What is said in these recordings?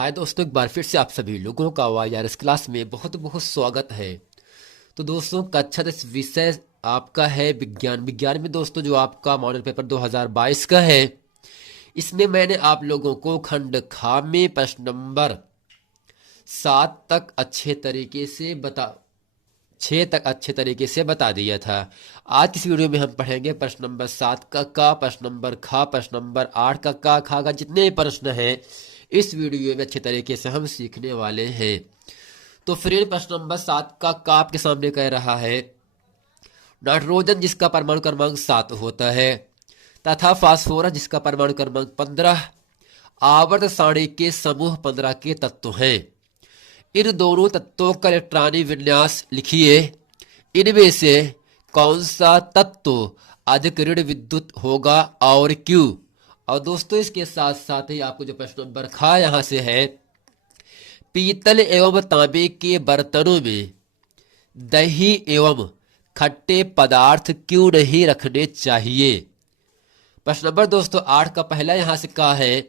हाय दोस्तों, एक बार फिर से आप सभी लोगों का वाईआरएस क्लास में बहुत बहुत स्वागत है। तो दोस्तों, कक्षा 10 विषय आपका है विज्ञान। विज्ञान में दोस्तों जो आपका मॉडल पेपर 2022 का है, इसमें मैंने आप लोगों को खंड खा में प्रश्न नंबर 7 तक अच्छे तरीके से 6 तक अच्छे तरीके से बता दिया था। आज की इस वीडियो में हम पढ़ेंगे प्रश्न नंबर 7 का, प्रश्न नंबर खा, प्रश्न नंबर 8 का खा का जितने प्रश्न हैं इस वीडियो में अच्छे तरीके से हम सीखने वाले हैं। तो फ्रेंड, प्रश्न नंबर 7 का आपके सामने कह रहा है, नाइट्रोजन जिसका परमाणु क्रमांक 7 होता है तथा फास्फोरस जिसका परमाणु क्रमांक 15 आवर्त सारणी के समूह 15 के तत्व हैं। इन दोनों तत्वों का इलेक्ट्रॉनिक विन्यास लिखिए। इनमें से कौन सा तत्व अधिक ऋण विद्युत होगा और क्यों। और दोस्तों, इसके साथ साथ ही आपको जो प्रश्न नंबर खा यहां से है, पीतल एवं तांबे के बर्तनों में दही एवं खट्टे पदार्थ क्यों नहीं रखने चाहिए। प्रश्न नंबर दोस्तों 8 का पहला यहां से कहा है,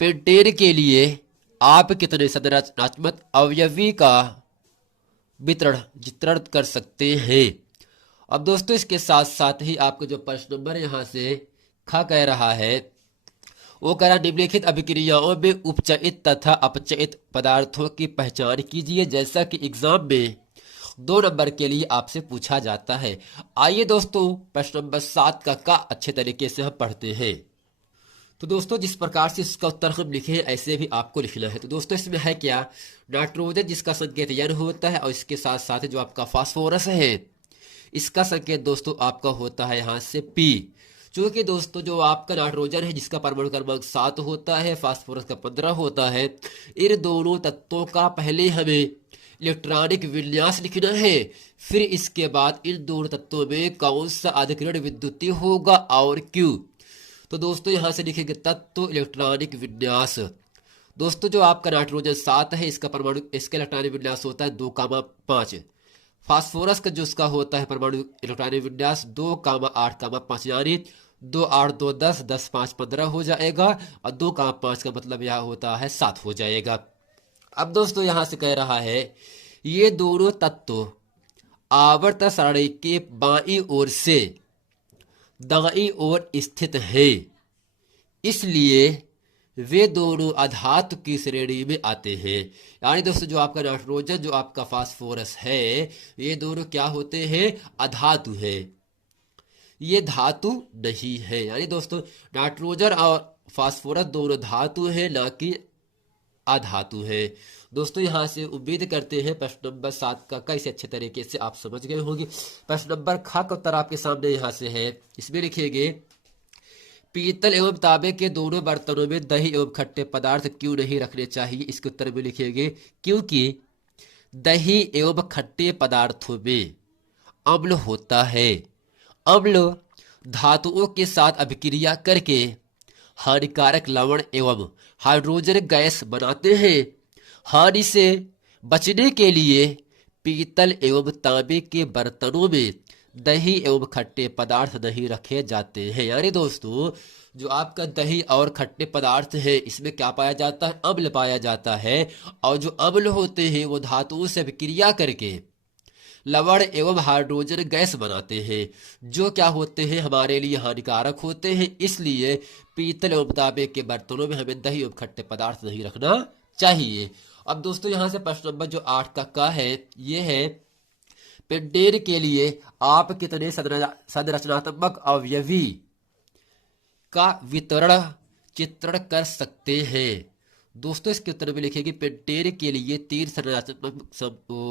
पेंटेन के लिए आप कितने संरचनात्मक अवयवी का चित्रण कर सकते हैं। अब दोस्तों, इसके साथ साथ ही आपको जो प्रश्न नंबर यहां से खा कह रहा है, वो कह रहा, निम्नलिखित अभिक्रियाओं में उपचयित तथा अपचयित पदार्थों की पहचान कीजिए, जैसा कि एग्जाम में 2 नंबर के लिए आपसे पूछा जाता है। आइए दोस्तों, प्रश्न नंबर 7 का अच्छे तरीके से हम पढ़ते हैं। तो दोस्तों, जिस प्रकार से इसका उत्तर हम लिखे हैं ऐसे भी आपको लिखना है। तो दोस्तों, इसमें है क्या, नाइट्रोजन जिसका संकेत N होता है और इसके साथ साथ जो आपका फास्फोरस है इसका संकेत दोस्तों आपका होता है यहाँ से P। चूंकि दोस्तों जो आपका नाइट्रोजन है जिसका परमाणु क्रमांक 7 होता है, फास्फोरस का 15 होता है, इन दोनों तत्वों का पहले हमें इलेक्ट्रॉनिक विन्यास लिखना है, फिर इसके बाद इन दोनों तत्वों में कौन सा अधिक ऋण विद्युतीय होगा और क्यों। तो दोस्तों यहां से लिखेंगे तत्व इलेक्ट्रॉनिक विन्यास। दोस्तों जो आपका नाइट्रोजन 7 है इसका इलेक्ट्रॉनिक विन्यास होता है 2,5। फास्फोरस का जो उसका होता है परमाणु इलेक्ट्रॉनिक विन्यास 2,8,5, यानी 2 8 2 10 10 5 15 हो जाएगा और 2,5 का मतलब यह होता है 7 हो जाएगा। अब दोस्तों यहां से कह रहा है, ये दोनों तत्व आवर्त सारणी के बाईं ओर से दाईं ओर स्थित है, इसलिए वे दोनों अधातु की श्रेणी में आते हैं। यानी दोस्तों जो आपका नाइट्रोजन जो आपका फास्फोरस है ये दोनों क्या होते हैं, अधातु है, ये धातु नहीं है। यानी दोस्तों नाइट्रोजन और फास्फोरस दोनों धातु है, ना कि अधातु है। दोस्तों यहां से उम्मीद करते हैं प्रश्न नंबर 7 का कैसे अच्छे तरीके से आप समझ गए होंगे। प्रश्न नंबर खा का उत्तर आपके सामने यहां से है। इसमें लिखेंगे, पीतल एवं तांबे के दोनों बर्तनों में दही एवं खट्टे पदार्थ क्यों नहीं रखने चाहिए। इसके उत्तर में लिखेंगे, क्योंकि दही एवं खट्टे पदार्थों में अम्ल होता है। अम्ल धातुओं के साथ अभिक्रिया करके हानिकारक लवण एवं हाइड्रोजन गैस बनाते हैं। हानि से बचने के लिए पीतल एवं तांबे के बर्तनों में दही एवं खट्टे पदार्थ नहीं रखे जाते हैं। यानी दोस्तों जो आपका दही और खट्टे पदार्थ है इसमें क्या पाया जाता है, अम्ल पाया जाता है, और जो अम्ल होते हैं वो धातुओं से अभिक्रिया करके लवण एवं हाइड्रोजन गैस बनाते हैं, जो क्या होते हैं, हमारे लिए हानिकारक होते हैं। इसलिए पीतल एवं तांबे के बर्तनों में हमें दही एवं खट्टे पदार्थ नहीं रखना चाहिए। अब दोस्तों यहां से प्रश्न नंबर जो 8 का है, ये है, पेंटेन के लिए आप कितने संरचनात्मक अवयवी का चित्रण कर सकते हैं। दोस्तों इसके उत्तर में लिखेंगे, पेंटेन के लिए 3 संरचनात्मक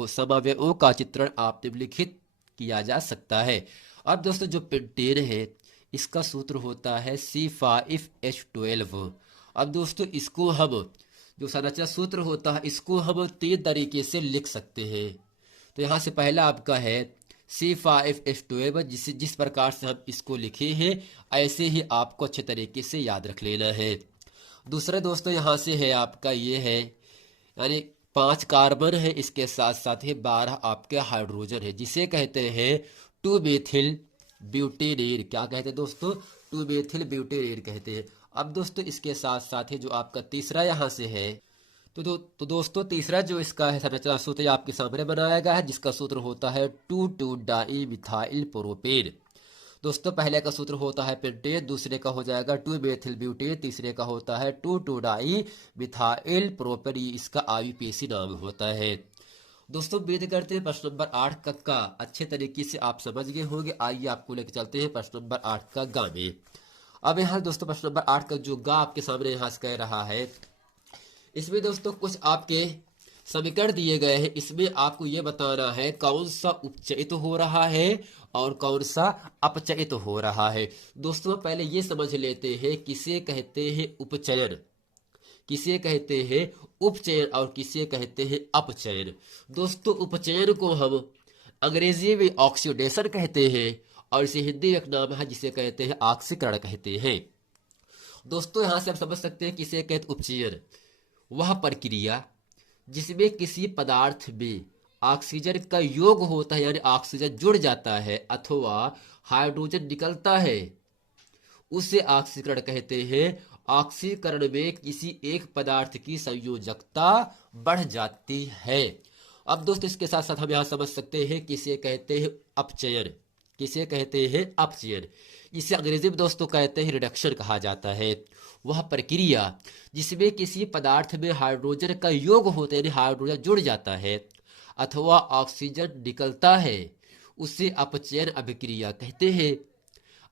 समअवयवों का चित्रण आप निम्नलिखित किया जा सकता है। अब दोस्तों जो पेंटेन है इसका सूत्र होता है C5H12। अब दोस्तों इसको हम जो संरचना सूत्र होता है इसको हम 3 तरीके से लिख सकते हैं। तो यहाँ से पहला आपका है C5H12, जिस प्रकार से हम इसको लिखे हैं ऐसे ही आपको अच्छे तरीके से याद रख लेना है। दूसरा दोस्तों यहाँ से है आपका ये है, यानी 5 कार्बन है, इसके साथ साथ ही 12 आपके हाइड्रोजन है, जिसे कहते हैं 2 मेथिल ब्यूटेनेन। क्या कहते हैं दोस्तों, 2 मेथिल ब्यूटेनेन कहते हैं। अब दोस्तों इसके साथ साथ ही जो आपका तीसरा यहाँ से है तो दोस्तों तीसरा जो इसका है संरचना सूत्र ये आपके सामने बनाया गया है, जिसका सूत्र होता है 2,2 डाई मिथाइल प्रोपेन। दोस्तों पहले का सूत्र होता है पेंटेन, दूसरे का हो जाएगा 2 मेथिल ब्यूटेन, तीसरे का होता है 2,2 डाई मिथाइल प्रोपेन। इसका आईयूपीएसी नाम होता है। दोस्तों उम्मीद करते हैं प्रश्न नंबर 8 का अच्छे तरीके से आप समझ गए होंगे। आइए आपको लेकर चलते हैं प्रश्न नंबर 8 का गा में। अब यहाँ दोस्तों प्रश्न नंबर 8 का जो गा आपके सामने यहाँ से कह रहा है, इसमें दोस्तों कुछ आपके समीकरण दिए गए हैं। इसमें आपको ये बताना है कौन सा उपचयित हो रहा है और कौन सा अपचयित हो रहा है। दोस्तों पहले ये समझ लेते हैं किसे कहते हैं उपचयन, किसे कहते हैं उपचयन और किसे कहते हैं अपचयन। दोस्तों उपचयन को हम अंग्रेजी में ऑक्सीडेशन कहते हैं और इसे हिंदी में एक नाम है जिसे कहते हैं ऑक्सीकरण कहते हैं। दोस्तों यहां से आप समझ सकते हैं किसे कहते उपचयन, वह प्रक्रिया जिसमें किसी पदार्थ में ऑक्सीजन का योग होता है, यानी ऑक्सीजन जुड़ जाता है अथवा हाइड्रोजन निकलता है, उसे ऑक्सीकरण कहते हैं। ऑक्सीकरण में किसी एक पदार्थ की संयोजकता बढ़ जाती है। अब दोस्तों इसके साथ साथ हम यहां समझ सकते हैं किसे कहते हैं अपचयन, किसे कहते हैं अपचयन। इसे अंग्रेजी में दोस्तों कहते हैं रिडक्शन कहा जाता है। वह प्रक्रिया जिसमें किसी पदार्थ में हाइड्रोजन का योग होता है, यानी हाइड्रोजन जुड़ जाता है अथवा ऑक्सीजन निकलता है, उसे अपचयन अभिक्रिया कहते हैं।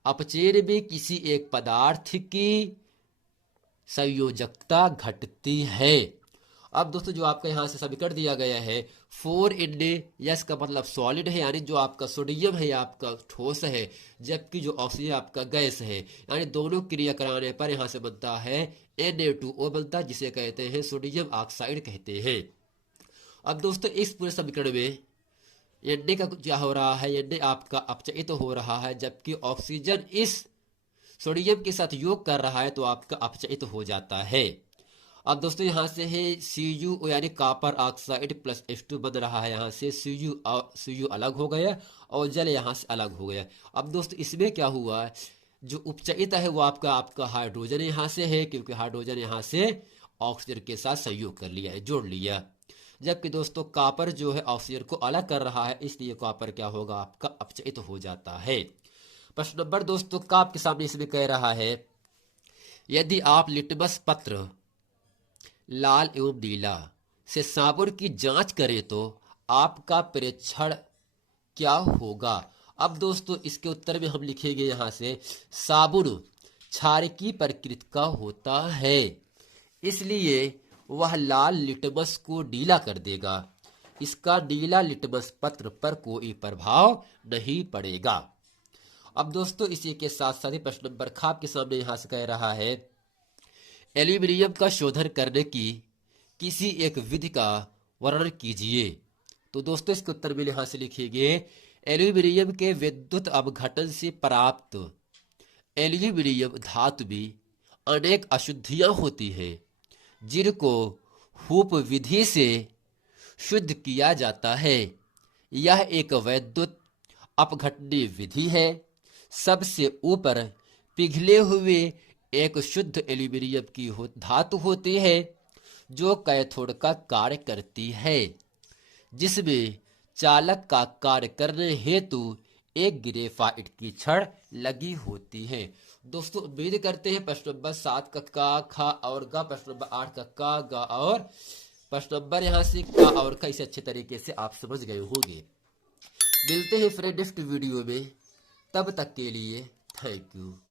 अपचयन में किसी एक पदार्थ की संयोजकता घटती है। अब दोस्तों जो आपका यहाँ से समीकरण दिया गया है 4Na, का मतलब सॉलिड है, यानी जो आपका सोडियम है आपका ठोस है, जबकि जो ऑक्सीजन आपका गैस है, यानी दोनों क्रिया कराने पर यहाँ से बनता है Na2O बनता है, जिसे कहते हैं सोडियम ऑक्साइड कहते हैं। अब दोस्तों इस पूरे समीकरण में Na का क्या हो रहा है, Na आपका अपचयित हो रहा है, जबकि ऑक्सीजन इस सोडियम के साथ योग कर रहा है तो आपका अपचयित हो जाता है। अब दोस्तों यहाँ से है Cu यानी कॉपर ऑक्साइड प्लस H2 बन रहा है, यहाँ से Cu अलग हो गया और जल यहाँ से अलग हो गया। अब दोस्तों इसमें क्या हुआ, जो उपचयित है वो आपका हाइड्रोजन यहाँ से है, क्योंकि हाइड्रोजन यहाँ से ऑक्सीजन के साथ संयोग कर लिया है, जोड़ लिया। जबकि दोस्तों कॉपर जो है ऑक्सीजन को अलग कर रहा है, इसलिए कॉपर क्या होगा आपका अपचयित हो जाता है। प्रश्न नंबर दोस्तों का आपके सामने इसमें कह रहा है, यदि आप लिटमस पत्र लाल एवं नीला से साबुन की जांच करें तो आपका परीक्षण क्या होगा। अब दोस्तों इसके उत्तर में हम लिखेंगे यहाँ से साबुन क्षारकीय प्रकृति का होता है, इसलिए वह लाल लिटमस को नीला कर देगा। इसका नीला लिटमस पत्र पर कोई प्रभाव नहीं पड़ेगा। अब दोस्तों इसी के साथ साथ ही प्रश्न नंबर ख आपके सामने यहाँ से कह रहा है, एल्यूमिनियम का शोधन करने की किसी एक विधि का वर्णन कीजिए। तो दोस्तों इसके उत्तर में यहाँ से लिखेंगे, एल्यूमिनियम के विद्युत अपघटन से प्राप्त एल्यूमिनियम धातु में अनेक अशुद्धियां होती हैं, जिनको हूप विधि से शुद्ध किया जाता है। यह एक विद्युत अपघटनीय विधि है। सबसे ऊपर पिघले हुए एक शुद्ध एल्यूमिनियम की धातु होती है जो कैथोड का कार्य करती है, जिसमें चालक का कार्य करने हेतु एक ग्रेफाइट की छड़ लगी होती है। दोस्तों उम्मीद करते हैं प्रश्न नंबर 7 का ख और ग, प्रश्न नंबर 8 का ग और प्रश्न नंबर यहाँ से क और ख इसे अच्छे तरीके से आप समझ गए होंगे। मिलते हैं फ्रेंड नेक्स्ट वीडियो में, तब तक के लिए थैंक यू।